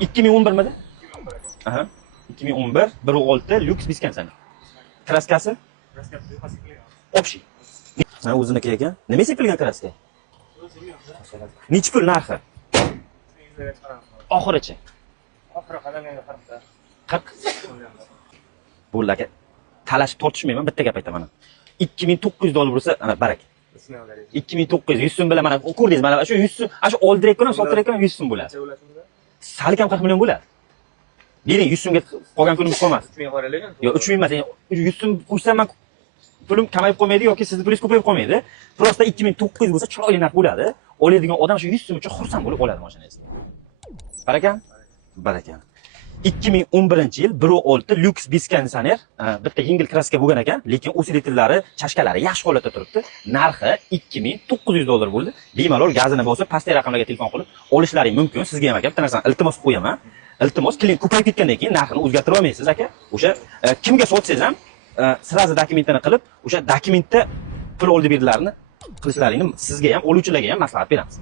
2011 midi? Aha. 2011 1.6 lyuks Biskansaner. Kraskasi? Общий. Ha, o'ziniki ekan. Nima sepilgan kraska? Necha pul narxi? Oxirichi. Oxiri qadamga 40. Bo'ldi aka. Talashib tortishmayman, bitta gap aytaman. $2900 bo'lsa, ana barak. 2900 100 so'm bilan mana ko'rdingiz, mana shu 100 so'm, shu oldirayotgan ham, sottirayotgan ham 100 so'm bo'ladi. Salkam 40 million bo'ladi. Bering 100 so'mga qolgan kunimiz qolmas. 3000 qo'yaylik. Yo'q, 3000 emas, 100 so'm qo'shsam men pulim kamayib qolmaydi yoki sizni pulingiz ko'payib qolmaydi. Prosta 2900 bo'lsa chiroyli narx bo'ladi. Oladigan odam shu 100 so'm uchun xursand bo'lib oladi mashinangizni. Barakan? Barakan. 2011-yil 1.6 lyuks Biskansaner, bitta yengil kraska bo'lgan ekan, lekin usilitillari, chashkalari yaxshi holatda turibdi. Narxi $2900 bo'ldi. Bemalol gazini bosib, pastki raqamlarga telefon qilib olishlaring mumkin. Sizga ham aka bitta narsani iltimos qo'yaman. Iltimos, klient ko'payib ketgandan keyin narxini o'zgartira olmaysiz aka. O'sha kimga sotsangiz ham sirazi dokumentini qilib, o'sha dokumentda pul oldi berdilarini qilishlaringni sizga ham, oluvchilarga ham maslahat beramiz.